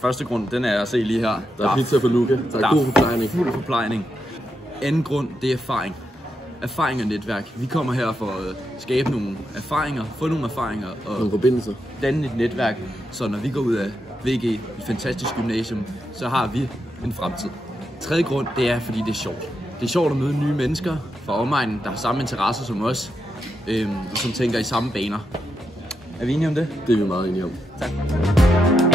Første grund, den er at se lige her. Der er pizza for Luca. Der er god forplejning. Fuld forplejning. Anden grund, det er erfaring. Erfaring og netværk. Vi kommer her for at skabe nogle erfaringer, få nogle erfaringer og nogle forbindelser. Danne et netværk, så når vi går ud af VG, et fantastisk gymnasium, så har vi en fremtid. Tredje grund, det er fordi det er sjovt. Det er sjovt at møde nye mennesker fra omegnen, der har samme interesser som os, og som tænker i samme baner. Er vi enige om det? Det er vi meget enige om. Tak.